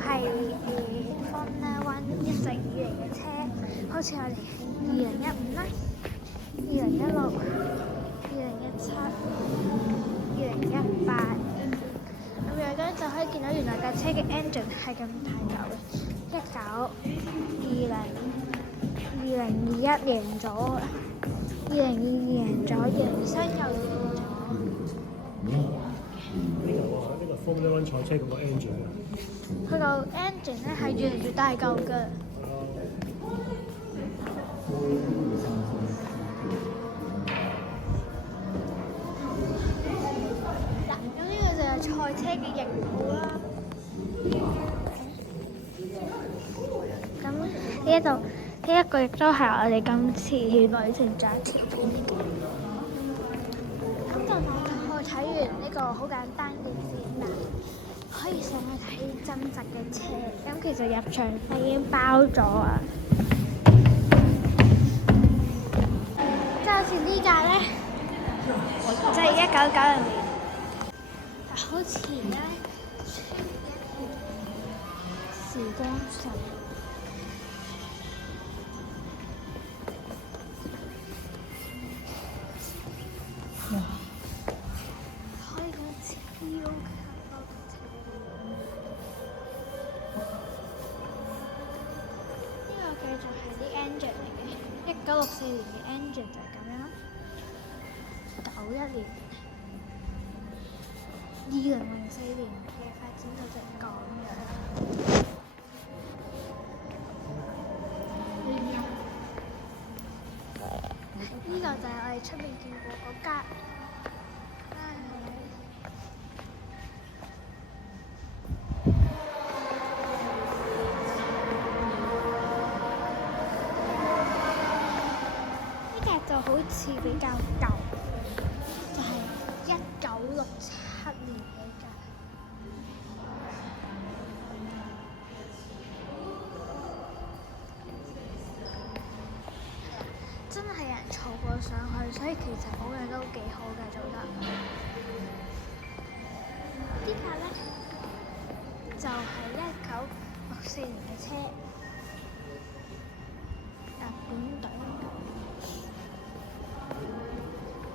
係Formula One 一直以嚟嘅車，好似我哋2015啦、2016、2017、2018咁樣，跟住就可以見到原來架車嘅 engine 係咁大嚿嘅。19、20、2021贏咗，2022贏咗，2023又贏咗。呢個 Formula One 賽車嗰個 engine 啊，佢個 engine 咧係越嚟越大嚿嘅。嗱，咁呢個就係賽車嘅型號啦。咁呢一個亦都係我哋今次旅程第一條片。咁就我睇完呢個好簡單嘅展覽，可以上去睇真實嘅車。咁其實入場費已經包咗啊。即係好似呢架咧，就係1990年。好似咧，時光隧。哇！可以講超級多車。呢個繼續係啲 engine 嚟嘅，1964年嘅 engine 就係咁樣。91年、2004年嘅發展就係咁樣。呢個就係我哋出面見過嗰間。呢架就好似比較舊，就係1967年嘅架。真係有人坐過上去，所以其實保養都幾好嘅，做得。呢架咧就係1964年嘅車，日本隊。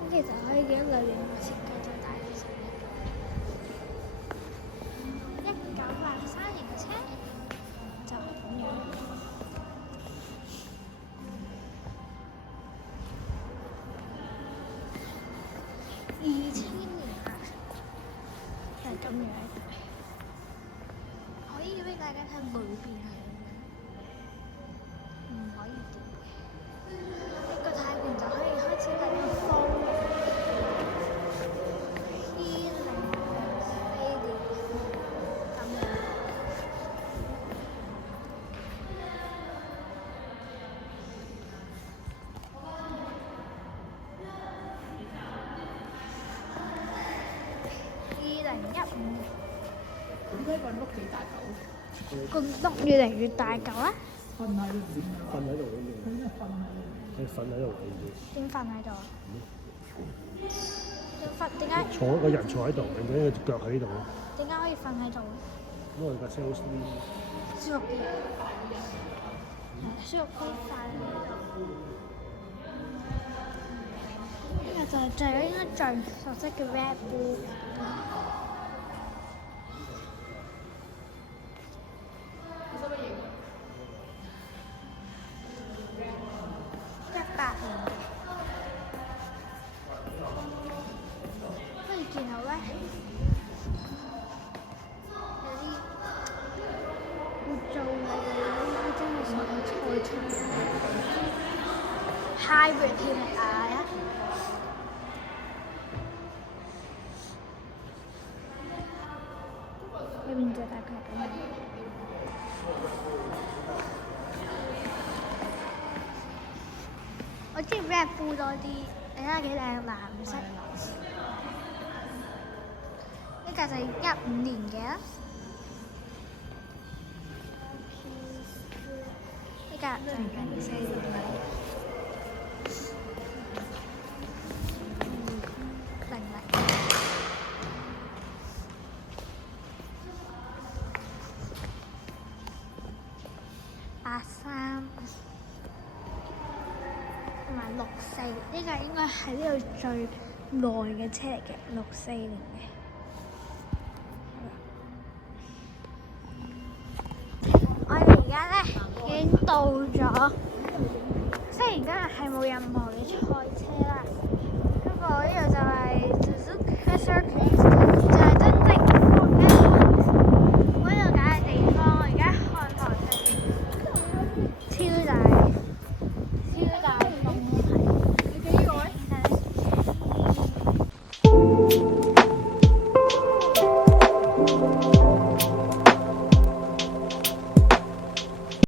咁其實可以見到裏面嘅設計就大啲。1983年嘅車就係咁樣。2000年啊，就係咁樣。可以俾大家睇裏邊係咁樣，唔可以掂嘅。呢個太平就可以開始睇到風。2004年咁樣。2015年。點解個轆幾大嚿？個轆越嚟越大嚿啊！瞓喺度嗰啲，佢真係瞓喺度。係瞓喺度嘅。點瞓喺度啊？點解？坐個人坐喺度，另一隻腳喺度。點解可以瞓喺度？因為架車好 slim。舒服啲，舒服啲快喺度。呢個就係應該最熟悉嘅 Red Bull。18年嘅，跟住然後咧有啲污糟嘅，真係成個菜場 hybrid 添啊！呢邊就大概咁樣。我中意 Red Bull 多啲，你睇下幾靚，藍色。呢架就係15年嘅啦。呢架就係04年嘅。00。呢架應該係呢度最耐嘅車嚟嘅，64年嘅。我哋而家咧已經到咗，雖然今日係冇任何嘅賽車啦，不過呢度就係 Suzuka Circuit。